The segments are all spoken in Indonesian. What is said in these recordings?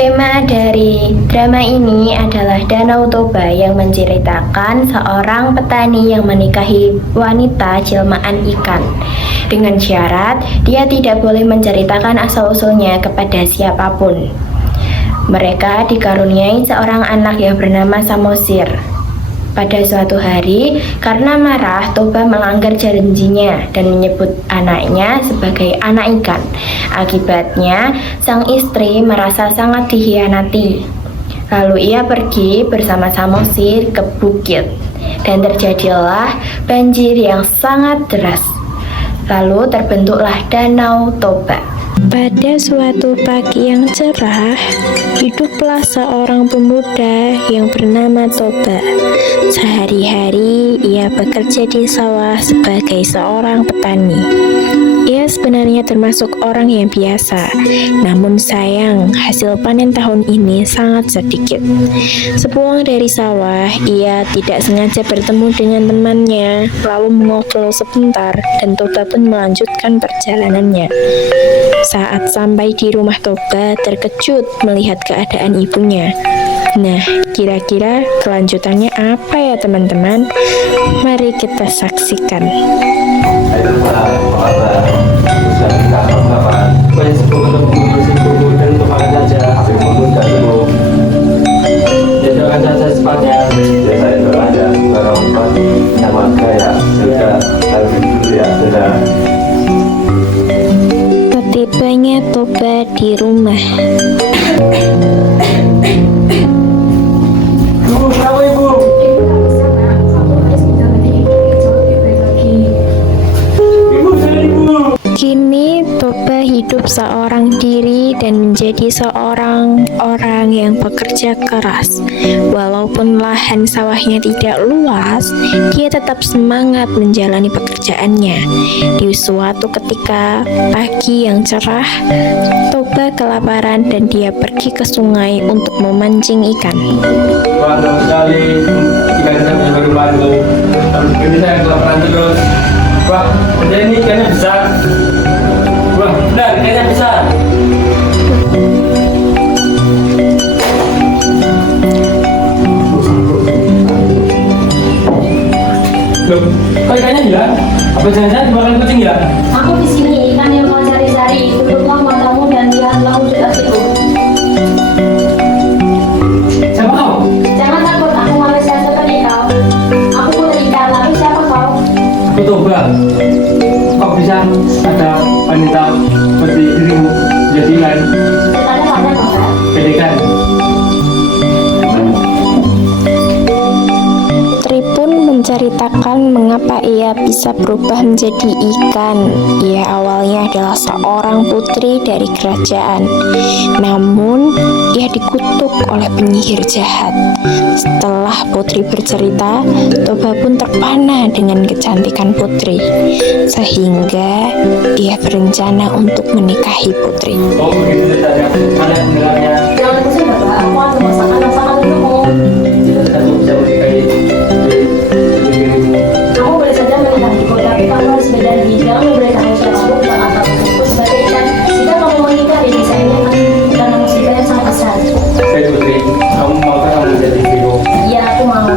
Tema dari drama ini adalah Danau Toba yang menceritakan seorang petani yang menikahi wanita jelmaan ikan. Dengan syarat, dia tidak boleh menceritakan asal-usulnya kepada siapapun. Mereka dikaruniai seorang anak yang bernama Samosir. Pada suatu hari, karena marah, Toba melanggar janjinya dan menyebut anaknya sebagai anak ikan. Akibatnya, sang istri merasa sangat dikhianati. Lalu ia pergi bersama Samosir ke bukit, dan terjadilah banjir yang sangat deras. Lalu terbentuklah Danau Toba. Pada suatu pagi yang cerah, hiduplah seorang pemuda yang bernama Toba. Sehari-hari ia bekerja di sawah sebagai seorang petani. Ia sebenarnya termasuk orang yang biasa, namun sayang hasil panen tahun ini sangat sedikit. Sepulang dari sawah, ia tidak sengaja bertemu dengan temannya, lalu mengobrol sebentar dan Toba pun melanjutkan perjalanannya. Saat sampai di rumah Toba, terkejut melihat keadaan ibunya. Nah, kira-kira kelanjutannya apa ya teman-teman? Mari kita saksikan. Setibanya Toba di rumah. Kini Toba hidup seorang diri dan menjadi seorang orang yang bekerja keras. Walaupun lahan sawahnya tidak luas, dia tetap semangat menjalani pekerjaannya. Di suatu ketika pagi yang cerah, Toba kelaparan dan dia pergi ke sungai untuk memancing ikan. Wah, senang sekali ikan saya baru-baru. Ini saya kelaparan terus. Wah, ini ikannya besar. Wah, benar, ikannya besar. Loh, kok ikannya hilang? Apa jangan-jangan dimakan kucing ya? Aku di sini ikan yang mau cari-cari, tutuplah matamu dan lihatlah wujud asliku. Siapa kau? Jangan takut, aku manusia seperti kau. Aku putri ikan, tapi siapa kau? Aku Toba. Kok bisa ada wanita seperti dirimu jadi ikan? Ceritanya panjang banget. Jadi ikan. Putri pun menceritakan mengapa ia bisa berubah menjadi ikan. Ia awalnya adalah seorang putri dari kerajaan, namun ia dikutuk oleh penyihir jahat. Setelah putri bercerita, Toba pun terpana dengan kecantikan putri, sehingga ia berencana untuk menikahi putri. Oh, begitu ceritanya. Mana pendengarnya? Jangan pusing Bapak, aku ada masakan untukmu. Kita bisa menikahi dirimu. Kamu boleh saja menikahiku, tapi kamu harus beda bidang, memberitahu siapapun tentang ataupun sebagai ikan. Jika kamu menikah di desa ini akan karena musibah yang sangat besar. Baik Putri, kamu maukah kamu menjadi istriku? Iya, aku mau.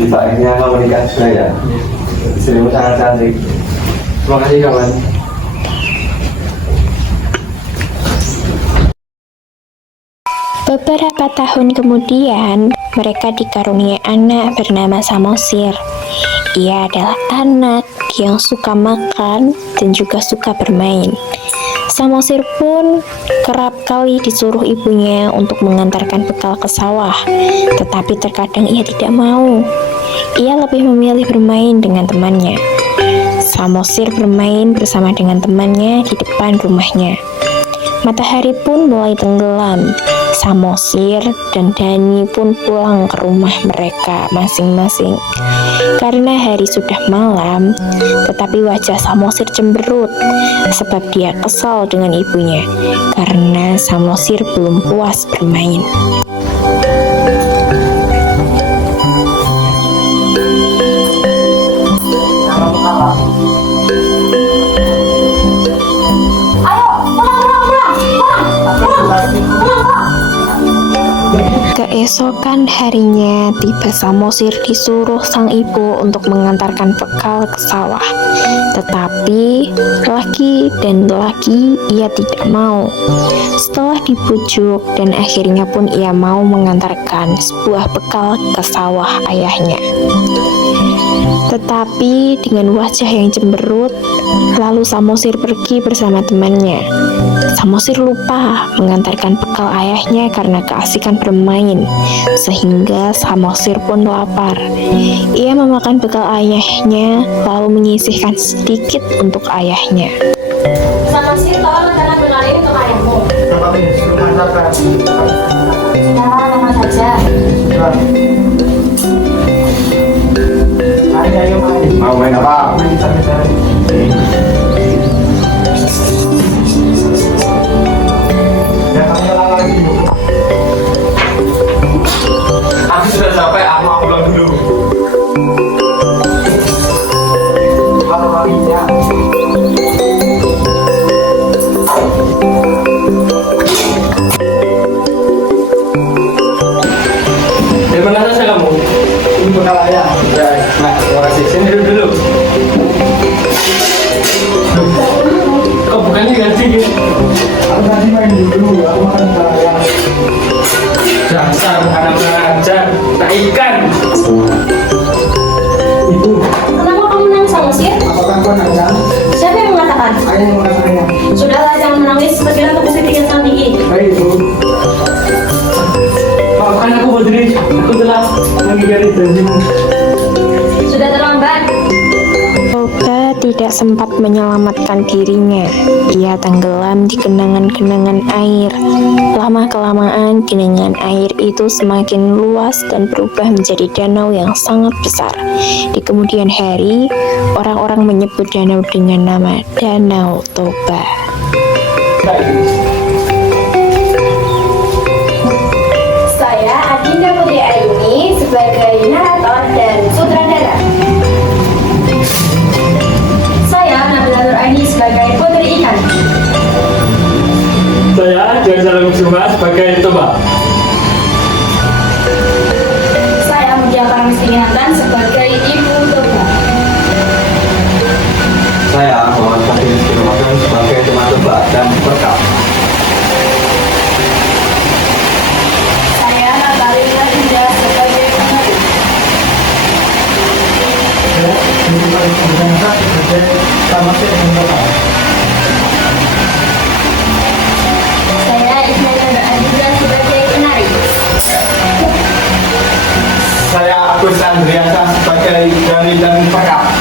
Kita akhirnya kamu menikah juga ya. Istrimu sangat cantik. Terima kasih kawan. Beberapa tahun kemudian, mereka dikaruniai anak bernama Samosir. Ia adalah anak yang suka makan dan juga suka bermain. Samosir pun kerap kali disuruh ibunya untuk mengantarkan bekal ke sawah, tetapi terkadang ia tidak mau. Ia lebih memilih bermain dengan temannya. Samosir bermain bersama dengan temannya di depan rumahnya. Matahari pun mulai tenggelam. Samosir dan Dani pun pulang ke rumah mereka masing-masing. Karena hari sudah malam, tetapi wajah Samosir cemberut sebab dia kesal dengan ibunya karena Samosir belum puas bermain. Keesokan harinya, tiba Samosir disuruh sang ibu untuk mengantarkan bekal ke sawah. Tetapi lagi dan lagi ia tidak mau. Setelah dibujuk dan akhirnya pun ia mau mengantarkan sebuah bekal ke sawah ayahnya. Tetapi dengan wajah yang cemberut, lalu Samosir pergi bersama temannya. Samosir lupa mengantarkan bekal ayahnya karena keasikan bermain, sehingga Samosir pun lapar. Ia memakan bekal ayahnya, lalu menyisihkan sedikit untuk ayahnya. Samosir, tolong antarkan bekal ini untuk ayahmu. Nah, lama saja. Mau main apa? Aku sudah sampai, aku mau pulang dulu. Dari mana saja kamu? Ini bekal ayah. Ya, nah, terima kasih. Sini dulu. Kok bukannya ganti gitu? Aku tadi main dulu, aku makan bekal ayah. Dasar anak ajar, tak ikan. Ibu, Kenapa kamu menangis, Samosir? apakah kau nangis? Siapa yang mengatakan? Ayah yang mengatakannya. Sudahlah, jangan menangis. Pergilah ke kursi tingkat sang tinggi. Baik, Ibu. Maafkan aku, Putri. Aku telah mengingkari janjimu. Sudah terlambat. Toba tidak sempat menyelamatkan dirinya. Ia tenggelam di genangan-genangan air. Lama-kelamaan, genangan air itu semakin luas dan berubah menjadi danau yang sangat besar. Di kemudian hari, orang-orang menyebut danau dengan nama Danau Toba. Saya Adinda Putri Aini sebagai narator dan sutradara. Saya Nabila Nur Aini sebagai Putri Ikan. Saya Jazalang Kusuma sebagai Toba. Saya Mutia Paramistinatan sebagai Ibu Toba. Saya Muhammad Fadil Ramadan sebagai teman Toba dan bekal. Saya Natalina Indah sebagai penari. Saya Ismail Adinda sebagai penari. Saya Agus Andriasa sebagai Dani dan Pakar.